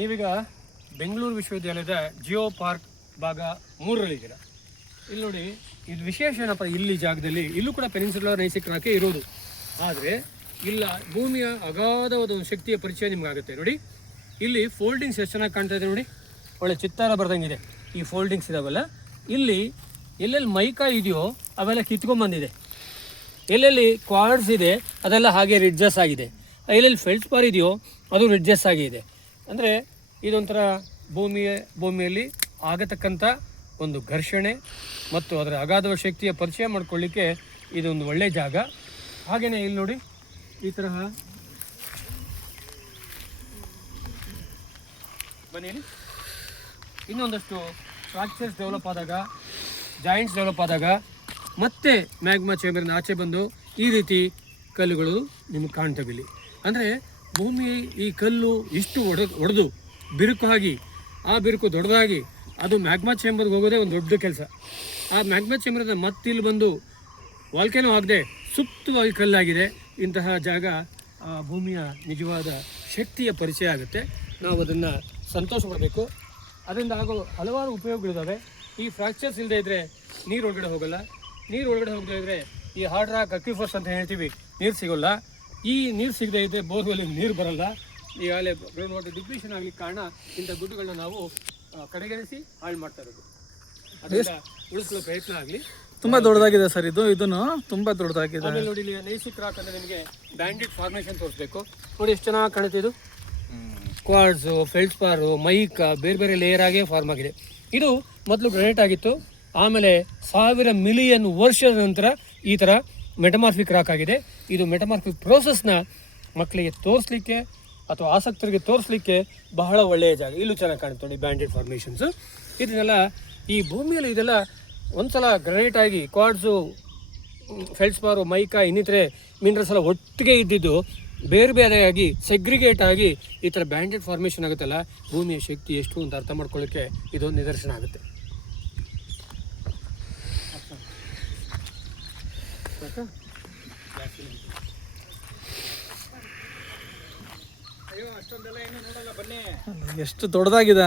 ನೀವೀಗ ಬೆಂಗಳೂರು ವಿಶ್ವವಿದ್ಯಾಲಯದ ಜಿಯೋ ಪಾರ್ಕ್ ಭಾಗ 3ರಲ್ಲಿದ್ದೀರ. ಇಲ್ಲಿ ನೋಡಿ, ಇದು ವಿಶೇಷ ಏನಪ್ಪ, ಇಲ್ಲಿ ಜಾಗದಲ್ಲಿ ಇಲ್ಲೂ ಕೂಡ ಪೆನಿನ್ಸುಲರ್ ನೈಸರ್ಗಿಕ ರಾಕೆ ಇರೋದು. ಆದರೆ ಇಲ್ಲ ಭೂಮಿಯ ಅಗಾಧವಾದ ಒಂದು ಶಕ್ತಿಯ ಪರಿಚಯ ನಿಮ್ಗಾಗುತ್ತೆ. ನೋಡಿ, ಇಲ್ಲಿ ಫೋಲ್ಡಿಂಗ್ಸ್ ಎಷ್ಟು ಚೆನ್ನಾಗಿ ಕಾಣ್ತಾ ಇದೆ ನೋಡಿ, ಒಳ್ಳೆ ಚಿತ್ತಾರ ಬರ್ದಂಗಿದೆ. ಈ ಫೋಲ್ಡಿಂಗ್ಸ್ ಇದಾವಲ್ಲ, ಇಲ್ಲಿ ಎಲ್ಲೆಲ್ಲಿ ಮೈಕಾ ಇದೆಯೋ ಅವೆಲ್ಲ ಕಿತ್ಕೊಂಡ್ಬಂದಿದೆ. ಎಲ್ಲೆಲ್ಲಿ ಕ್ವಾರ್ಡ್ಸ್ ಇದೆ ಅದೆಲ್ಲ ಹಾಗೆ ರಿಡ್ಜಸ್ ಆಗಿದೆ. ಎಲ್ಲೆಲ್ಲಿ ಫೆಲ್ಟ್ಸ್ಪಾರ್ ಇದೆಯೋ ಅದು ರಿಡ್ಜಸ್ ಆಗಿದೆ. ಅಂದರೆ ಇದೊಂಥರ ಭೂಮಿಯಲ್ಲಿ ಆಗತಕ್ಕಂಥ ಒಂದು ಘರ್ಷಣೆ ಮತ್ತು ಅದರ ಅಗಾಧವ ಶಕ್ತಿಯ ಪರಿಚಯ ಮಾಡ್ಕೊಳ್ಳಿಕ್ಕೆ ಇದೊಂದು ಒಳ್ಳೆಯ ಜಾಗ. ಹಾಗೆಯೇ ಇಲ್ಲಿ ನೋಡಿ, ಈ ತರಹ ಬನ್ನಿ, ಇನ್ನೊಂದಷ್ಟು ಫ್ರಾಕ್ಚರ್ಸ್ ಡೆವಲಪ್ ಆದಾಗ, ಜಾಯಿಂಟ್ಸ್ ಡೆವಲಪ್ ಆದಾಗ ಮತ್ತೆ ಮ್ಯಾಗ್ಮಾ ಚೇಂಬರ್ನ ಆಚೆ ಬಂದು ಈ ರೀತಿ ಕಲ್ಲುಗಳು ನಿಮಗೆ ಕಾಣ್ತವೆ ಇಲ್ಲಿ. ಅಂದರೆ ಭೂಮಿ ಈ ಕಲ್ಲು ಇಷ್ಟು ಒಡೆದು ಬಿರುಕು ಆಗಿ, ಆ ಬಿರುಕು ದೊಡ್ಡದಾಗಿ ಅದು ಮ್ಯಾಗ್ಮಾ ಚೇಂಬರ್ಗೆ ಹೋಗೋದೇ ಒಂದು ದೊಡ್ಡ ಕೆಲಸ. ಆ ಮ್ಯಾಗ್ಮಾ ಚೇಂಬರ್ನ ಮತ್ತಿಲ್ಲಿ ಬಂದು ವಾಲ್ಕೆನೋ ಆಗದೆ ಸುಪ್ತವಾಗಿ ಕಲ್ಲಾಗಿದೆ. ಇಂತಹ ಜಾಗ ಭೂಮಿಯ ನಿಜವಾದ ಶಕ್ತಿಯ ಪರಿಚಯ ಆಗುತ್ತೆ. ನಾವು ಅದನ್ನು ಸಂತೋಷ ಪಡಬೇಕು. ಅದರಿಂದ ಆಗೋ ಹಲವಾರು ಉಪಯೋಗಗಳಿದ್ದಾವೆ. ಈ ಫ್ರಾಕ್ಚರ್ಸ್ ಇಲ್ಲದೆ ಇದ್ದರೆ ನೀರು ಒಳಗಡೆ ಹೋಗಲ್ಲ. ನೀರು ಒಳಗಡೆ ಹೋಗದೇ ಇದ್ದರೆ ಈ ಹಾರ್ಡ್ ರಾಕ್ ಅಕ್ವಿಫರ್ಸ್ ಅಂತ ಹೇಳ್ತೀವಿ, ನೀರು ಸಿಗೋಲ್ಲ. ಈ ನೀರು ಸಿಗದೇ ಇದ್ದರೆ ಬೋರ್ವೆಲ್ ನೀರು ಬರಲ್ಲ. ಈಗಾಗಲೇ ಗ್ರೌಂಡ್ ವಾಟರ್ ಡಿಪ್ಲೀಷನ್ ಆಗಲಿಕ್ಕೆ ಕಾರಣ ಇಂಥ ಗುಡ್ಡುಗಳನ್ನ ನಾವು ಕಡೆಗಣಿಸಿ ಹಾಳು ಮಾಡ್ತಾ ಇರೋದು. ಅದರಿಂದ ಉಳಿಸಲು ಪ್ರಯತ್ನ ಆಗಲಿ. ತುಂಬ ದೊಡ್ಡದಾಗಿದೆ ಸರ್, ಇದನ್ನು ತುಂಬ ದೊಡ್ಡದಾಗಿದೆ. ಆಮೇಲೆ ನೋಡಿ, ಇಲ್ಲಿ ನೈಸಿಕ್ ರಾಕ್ ಅಂದರೆ ನಿಮಗೆ ಬ್ಯಾಂಡೆಡ್ ಫಾರ್ಮೇಷನ್ ತೋರಿಸ್ಬೇಕು. ನೋಡಿ ಎಷ್ಟು ಚೆನ್ನಾಗಿ ಕಾಣುತ್ತೆ. ಇದು ಕ್ವಾರ್ಡ್ಸು, ಫೆಲ್ಟ್ಸ್ಪಾರು, ಮೈಕಾ ಬೇರೆ ಬೇರೆ ಲೇಯರ್ ಆಗೇ ಫಾರ್ಮ್ ಆಗಿದೆ. ಇದು ಮೊದಲು ಗ್ರಾನೈಟ್ ಆಗಿತ್ತು. ಆಮೇಲೆ 1000 ಮಿಲಿಯನ್ ವರ್ಷದ ನಂತರ ಈ ಥರ ಮೆಟಮಾರ್ಫಿಕ್ ರಾಕ್ ಆಗಿದೆ. ಇದು ಮೆಟಮಾರ್ಫಿಕ್ ಪ್ರೋಸೆಸ್ನ ಮಕ್ಕಳಿಗೆ ತೋರಿಸ್ಲಿಕ್ಕೆ ಅಥವಾ ಆಸಕ್ತರಿಗೆ ತೋರಿಸ್ಲಿಕ್ಕೆ ಬಹಳ ಒಳ್ಳೆಯ ಜಾಗ. ಇಲ್ಲೂ ಚೆನ್ನಾಗಿ ಕಾಣುತ್ತೆ ನೋಡಿ, ಬ್ಯಾಂಡೆಡ್ ಫಾರ್ಮೇಷನ್ಸು. ಇದನ್ನೆಲ್ಲ ಈ ಭೂಮಿಯಲ್ಲಿ ಇದೆಲ್ಲ ಒಂದು ಸಲ ಗ್ರಾನೈಟ್ ಆಗಿ ಕ್ವಾರ್ಡ್ಸು, ಫೆಲ್ಟ್ಸ್ಪಾರು, ಮೈಕಾ ಇನ್ನಿತರೆ ಮಿನರಲ್ಸ್ ಎಲ್ಲ ಒಟ್ಟಿಗೆ ಇದ್ದಿದ್ದು ಬೇರೆ ಬೇರೆಯಾಗಿ ಸೆಗ್ರಿಗೇಟ್ ಆಗಿ ಈ ಥರ ಬ್ಯಾಂಡೆಡ್ ಫಾರ್ಮೇಷನ್ ಆಗುತ್ತಲ್ಲ, ಭೂಮಿಯ ಶಕ್ತಿ ಎಷ್ಟು ಅಂತ ಅರ್ಥ ಮಾಡ್ಕೊಳ್ಳೋಕ್ಕೆ ಇದೊಂದು ನಿದರ್ಶನ ಆಗುತ್ತೆ. ಎಷ್ಟು ದೊಡ್ಡದಾಗಿದೆ.